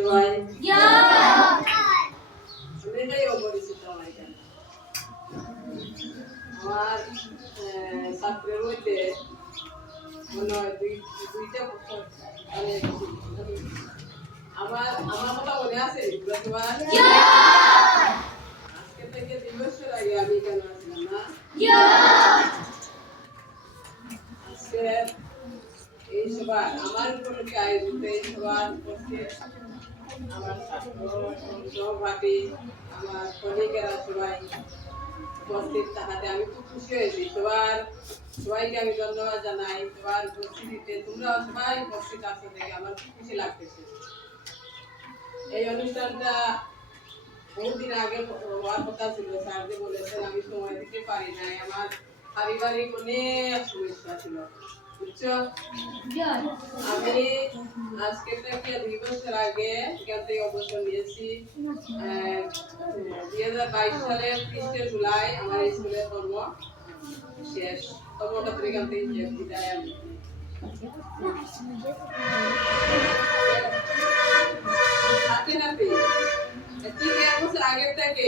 সবাই অনেকেই অপরিচিত আমার এখানে। আমার ছাত্রের মধ্যে মনে হয় দুইটা বছর আমার আমার কথা মনে আছে সবার? আজকে থেকে 2 বছর আগে আমি এখানে আসলাম না। আজকে এই সবার আমার উপলক্ষে আয়োজিত এই সবার উপস্থিত আমার ছাত্র সহপাঠী আমার কলিগেরা সবাই উপস্থিত থাকাতে আমি খুব খুশি হয়েছি। সবাইকে আমি ধন্যবাদ জানাই। সবার উপস্থিতিতে তোমরা সবাই উপস্থিত আছো দেখে আমার খুব খুশি লাগতেছে। এই অনুষ্ঠানটা বহুদিন আগে হওয়ার কথা ছিল, স্যার যে বলেছেন আমি সময় দিতে পারি নাই, আমার পারিবারিক অনেক সমস্যা ছিল, বুঝছো? আমি আজকে থেকে 2 বছর আগে এখান থেকে অবসর নিয়েছি। 2022 সালের 30 জুলাই আমার স্কুলের কর্ম শেষ। কর্মক্ষেত্রে এখান থেকে বিদায় আমি ঠিক 1 বছর আগে থেকে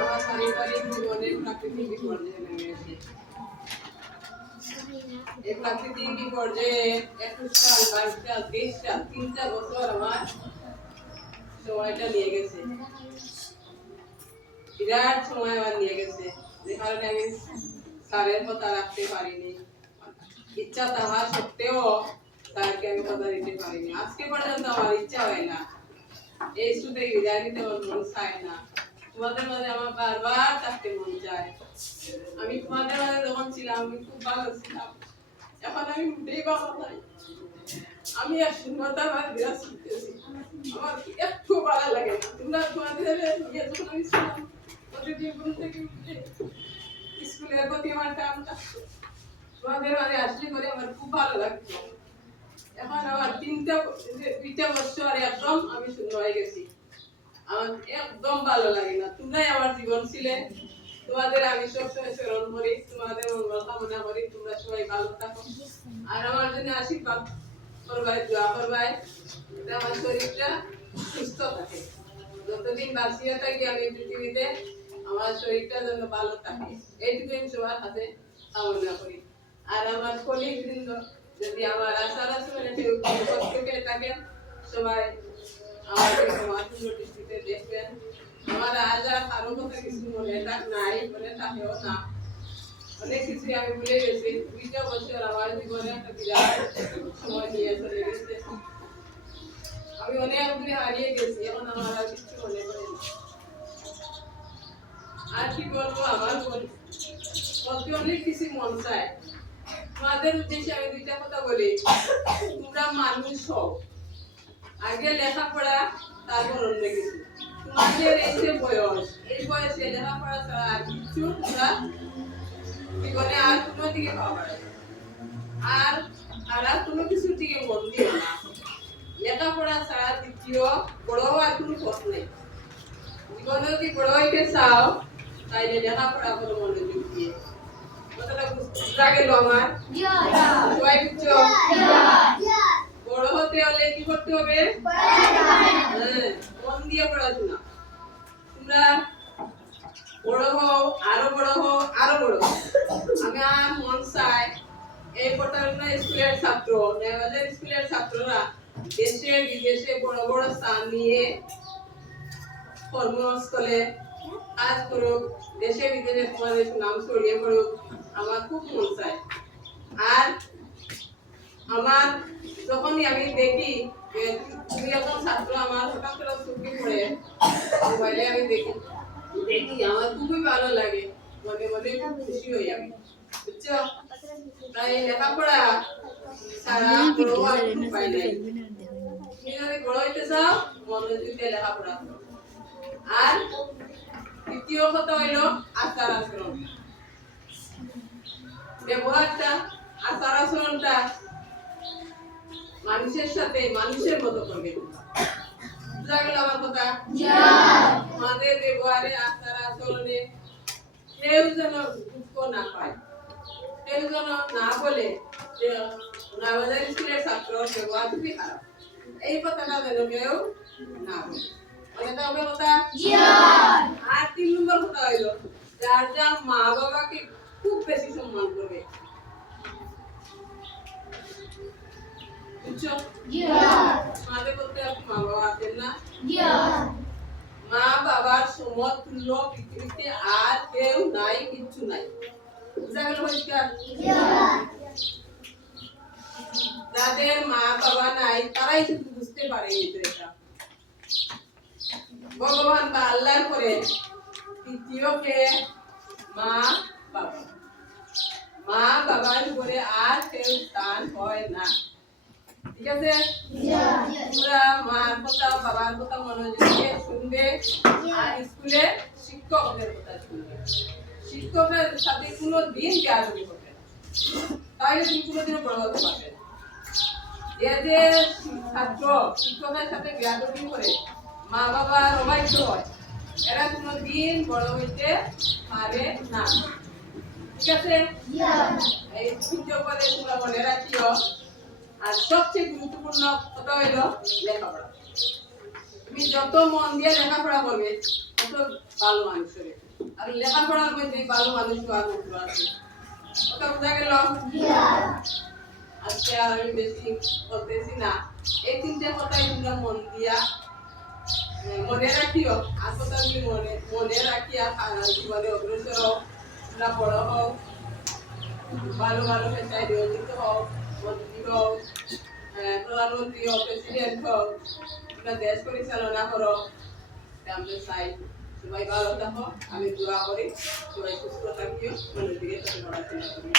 আমার পারিবারিক জীবনে প্রাকৃতিক বিপর্যয় নেমে এসেছে। এই প্রাকৃতিক বিপর্যয়ে 21 সাল 22 সাল 23 সাল 3টা বছর আমার সময়টা নিয়ে গেছে, বিরাট সময় আমার নিয়ে গেছে, যে কারণে আমি স্যারের কথা রাখতে পারিনি। ইচ্ছা থাকা সত্ত্বেও স্যারকে আমি কথা দিতে পারিনি। আজকে পর্যন্ত আমার ইচ্ছা হয় না, এই স্কুলে বিদায় নিতে আমার মন চায় না। তোমাদের মাঝে আমার বারবার থাকতে মন চায়। আমি তোমাদের মাঝে যখন ছিলাম আমি খুব ভালো ছিলাম, এখন আমি উঠেই ভালো নাই। আমি এক শূন্যতার মাঝে বিরাজ করতেছি, আমার একটু ভালো লাগে না। তোমরা তোমাদের নিয়ে যখন আমি ছিলাম প্রতিদিন ঘুম থেকে উঠে স্কুলের প্রতি আমার টান থাকতো, তোমাদের মাঝে আসলে করে আমার খুব ভালো লাগতো। এখন আমার 2টা বছর একদম আমি শূন্য হয়ে গেছি, আমার একদম ভালো লাগে না। তোমরাই আমার জীবন ছিলে, তোমাদের আমি সবসময় স্মরণ করি, তোমাদের মঙ্গল কামনা করি। তোমরা সবাই ভালো থাকো আর আমার জন্য আশীর্বাদ করবাই, দোয়া করবাই, আমার শরীরটা সুস্থ থাকে। যতদিন বাঁচিয়ে থাকি আমি পৃথিবীতে আমার শরীরটা যেন ভালো থাকে, এইটুকু আমি সবার কাছে কামনা করি। আর আমার কলিগবৃন্দ যদি আমার আশার আচরণে কেউ কষ্ট পেয়ে থাকেন, সবাই আমাকে সমাজের দৃষ্টিতে দেখবেন। আমার আজ আর কারো কথা কিছু মনে নাই, মনে থাকেও না, অনেক কিছু আমি ভুলে গেছি। 2টা বছর আমার জীবনে একটা বিরাট সময় নিয়ে চলে গেছে, আমি অনেক দূরে হারিয়ে গেছি, এখন আমার আর কিছু মনে পড়ে না। আর কি বলবো, আমার বলতে অনেক কিছু মন চায়। তোমাদের উদ্দেশ্যে আমি 2টা কথা বলি। তোমরা মানুষ হও, আগে লেখাপড়া, তারপর অন্য কিছু। তোমাদের এই যে বয়স, এই বয়সে লেখাপড়া ছাড়া আর কিছু তোমরা জীবনে আর কোনো দিকে পাবা না, আর কোনো কিছুর দিকে মন দিও না। লেখাপড়া ছাড়া দ্বিতীয় বড় আর কোনো পথ নেই। জীবনে যদি বড় হইতে চাও তাইলে লেখাপড়া করো মনোযোগ দিয়ে। কথাটা বুঝা গেল আমার? সবাই বুঝছো? বড় হতে হলে কি করতে হবে? মন দিয়ে পড়াশোনা। তোমরা বড় হও, আরো বড় হও, আরো বড় হও। আমি আর মন চাই এই পটারনা স্কুলের ছাত্র, নেওয়াজের স্কুলের ছাত্ররা দেশে বিদেশে বড় বড় স্থান নিয়ে কর্মস্থলে কাজ করুক, দেশে বিদেশে তোমাদের নাম ছড়িয়ে পড়ুক, আমার খুব মন চায়। আর আমার যখনই আমি দেখি তুমি এখন ছাত্র, আমার হঠাৎ করে চোখে পড়ে মোবাইলে আমি দেখি আমার খুবই ভালো লাগে, মনে মনে খুব খুশি হই আমি, বুঝছো? তাই লেখাপড়া সারা বড় আর উপায় নাই। তুমি যদি বড় হইতে চাও মনোযোগ দিয়ে লেখাপড়া করো। আর দ্বিতীয় কথা হইল আচার আচরণ, ব্যবহারটা, আচার আচরণটা মানুষের সাথে মানুষের মতো করবে। বুঝা গেল আমার কথা? আমাদের ব্যবহারে, আচার আচরণে কেউ যেন দুঃখ না পায়, কেউ যেন না বলে যে নাবাজার স্কুলের ছাত্র ব্যবহার খুবই খারাপ, এই কথাটা যেন কেউ না বলে। মনে থাকবে কথা? আর 3 নম্বর কথা হইলো যার যার মা বাবাকে খুব বেশি সম্মান করবে। বুঝছো? আমাদের বলতে আপনি মা বাবা আছেন না? মা বাবার সমতুল্য পৃথিবীতে আর কেউ নাই, কিচ্ছু নাই। বুঝা গেল পরিষ্কার? যাদের মা বাবা নাই তারাই শুধু বুঝতে পারে এই বিষয়টা। ভগবান বা আল্লাহর পরে তৃতীয় কে? মা বাবা। মা বাবার উপরে আর কেউ স্থান হয় না। ঠিক আছে? তোমরা মার কথা বাবার কথা মনোযোগ দিয়ে শুনবে আর স্কুলে শিক্ষকদের কথা শুনবে। শিক্ষকের সাথে কোনো দিন বেয়াদবি করবে না, তাহলে তুমি কোনোদিনও বড় হতে পারবে না। যে যে ছাত্র শিক্ষকের সাথে বেয়াদবি করে মা বাবার অবাধ্য হয় এরা কোনোদিন বড় হইতে পারে না। ঠিক আছে? এই তিনটে পদে তোমরা মনে রাখিও। আর সবচেয়ে গুরুত্বপূর্ণ কথা হইল লেখাপড়া। তুমি যত মন দিয়ে লেখাপড়া করবে তত ভালো মানুষ হবে। আর লেখাপড়ার মধ্যে ভালো মানুষ হওয়ার মতো আছে। কথা বোঝা গেল? আজকে আর আমি বেশি বলতেছি না, এই তিনটে কথাই তোমরা মন দিয়া মনে রাখিও। আর কথাগুলি মনে রাখিয়া জীবনে অগ্রসর হও, তোমরা বড় হও, ভালো ভালো পেশায় নিয়োজিত হও, মন্ত্রী হও, প্রধানমন্ত্রী হও, প্রেসিডেন্ট হও, তোমরা দেশ পরিচালনা করো। আমরা চাই সবাই ভালো থাকো। আমি দোয়া করি সবাই সুস্থ থাকিও, মনের দিকে পড়াশোনা করি।